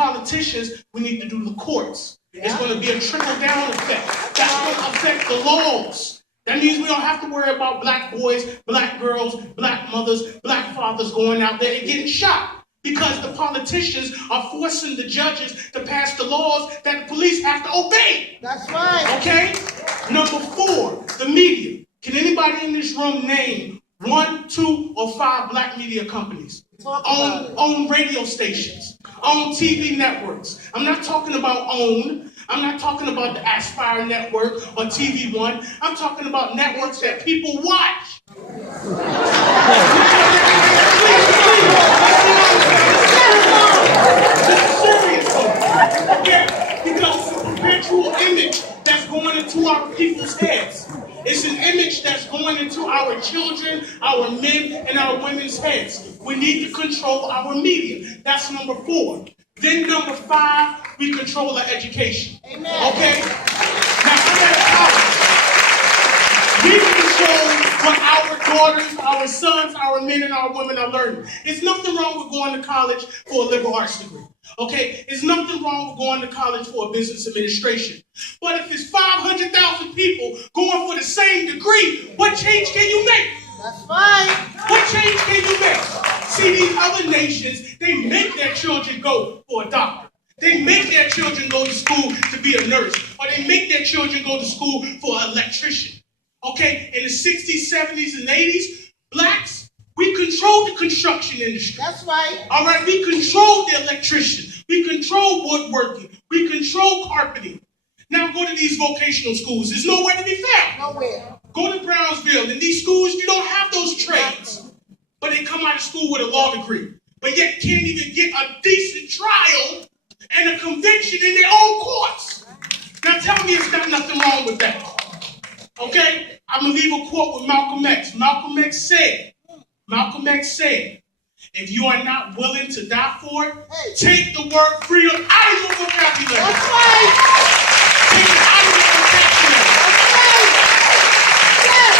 politicians, we need to do the courts. It's going to be a trickle-down effect. That's going to affect the laws. That means we don't have to worry about black boys, black girls, black mothers, black fathers going out there and getting shot. Because the politicians are forcing the judges to pass the laws that the police have to obey. That's right. Okay? Number 4, the media. Can anybody in this room name 1, 2, or 5 black media companies? Own radio stations, own TV networks. I'm not talking about OWN. I'm not talking about the Aspire Network or TV One. I'm talking about networks that people watch. Because it's a perpetual image that's going into our people's heads. It's an image that's going into our children, our men, and our women's heads. We need to control our media. That's number 4. Then number 5, we control our education. Amen. Okay? Now, I'm at college. We control what our daughters, our sons, our men, and our women are learning. There's nothing wrong with going to college for a liberal arts degree. Okay? There's nothing wrong with going to college for a business administration. But if it's 500,000 people going for the same degree, what change can you make? That's right. What change can you make? See, these other nations, they make their children go for a doctor. They make their children go to school to be a nurse. Or they make their children go to school for an electrician. Okay? In the 60s, 70s, and 80s, blacks, we controlled the construction industry. That's right. All right? We controlled the electrician. We controlled woodworking. We controlled carpeting. Now go to these vocational schools. There's nowhere to be found. Nowhere. Go to Brownsville. In these schools, you don't have those trades. But they come out of school with a law degree. But yet can't even get a decent trial and a conviction in their own courts. Now tell me it's got nothing wrong with that. Okay? I'm going to leave a quote with Malcolm X. Malcolm X said, if you are not willing to die for it, take the word freedom out of your vocabulary. That's right. Take it out of your vocabulary. That's right. Yes.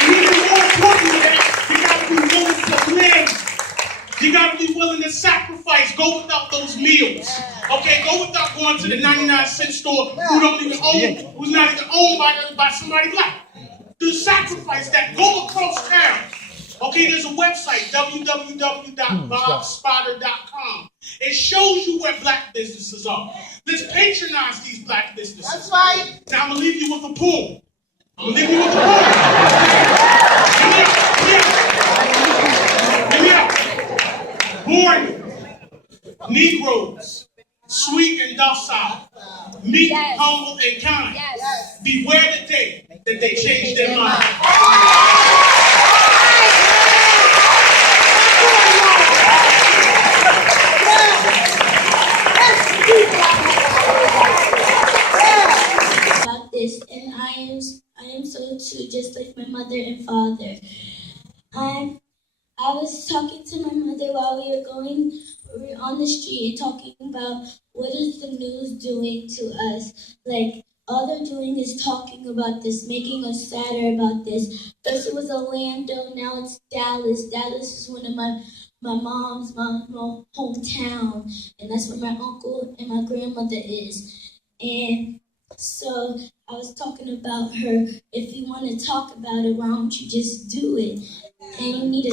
And even more important than that, you got to be willing to live. You got to be willing to sacrifice. Go without those meals. Okay, go without going to the 99-cent store who's not even owned by somebody black. Do sacrifice that. Go across town. Okay, there's a website, www.bobspotter.com. It shows you where black businesses are. Let's patronize these black businesses. That's right. Now, I'm going to leave you with a poem. Hear me out. Born Negroes, sweet and docile, meek, humble, and kind. Beware the day that they change their mind. About this, and I am so too, just like my mother and father. I was talking to my mother while we were on the street and talking about what is the news doing to us. Like, all they're doing is talking about this, making us sadder about this. First it was Orlando, now it's Dallas. Dallas is one of my mom's hometown, and that's where my uncle and my grandmother is. And so I was talking about her. If you want to talk about it, why don't you just do it? And you need to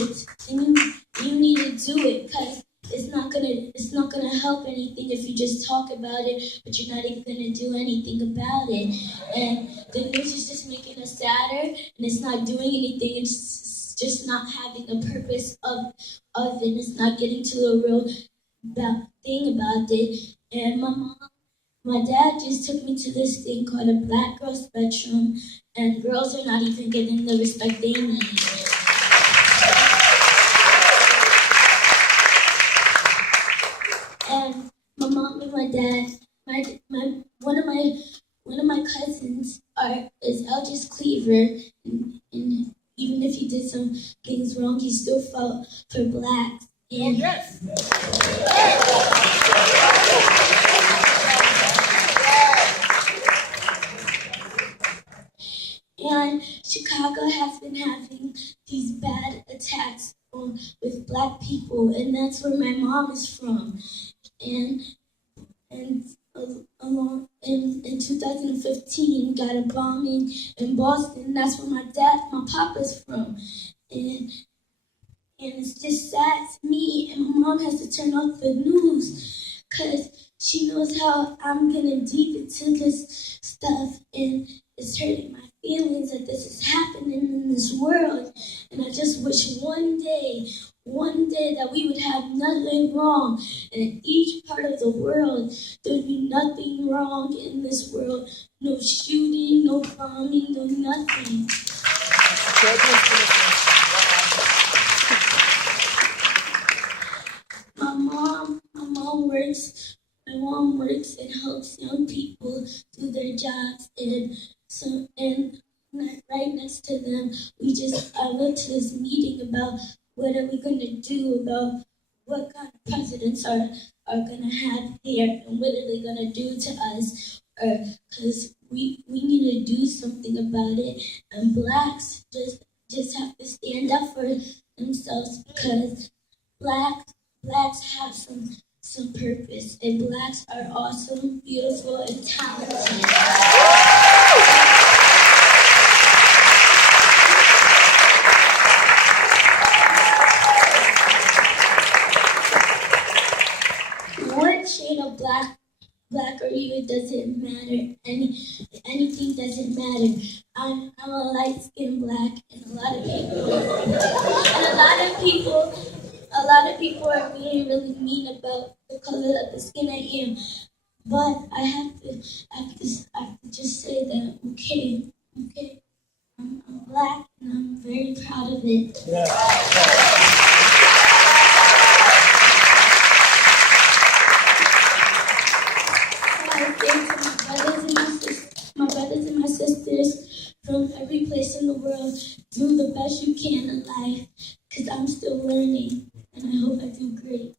do it, because it's not gonna help anything if you just talk about it, but you're not even gonna do anything about it. And the news is just making us sadder, and it's not doing anything. It's just not having a purpose of it. It's not getting to a real thing about it. And my dad just took me to this thing called a Black Girl Spectrum, and girls are not even getting the respect they need. And my mom and my dad, one of my cousins is Eldridge Cleaver, and even if he did some things wrong, he still fought for blacks. And Yes. And Chicago has been having these bad attacks with black people, and that's where my mom is from. and in 2015 got a bombing in Boston. That's where my papa's from, and it's just sad to me. And my mom has to turn off the news because she knows how I'm getting deep into this stuff, and it's hurting my feelings that this is happening in this world. And I just wish one day that we would have nothing wrong. And in each part of the world, there would be nothing wrong in this world. No shooting, no bombing, no nothing. My mom works and helps young people do their jobs, and right next to them, I went to this meeting about what are we going to do about what kind of presidents are going to have here, and what are they going to do to us, because we need to do something about it, and blacks just have to stand up for themselves, because blacks have some purpose, and blacks are awesome, beautiful, and talented. What shade of black are you? It doesn't matter. Anything doesn't matter. I'm a light-skinned black, and a lot of people are being really mean about the color of the skin I am. But I have to just say that okay. I'm black, and I'm very proud of it. Yeah. My brothers and my sisters from every place in the world, do the best you can in life, because I'm still learning, and I hope I do great.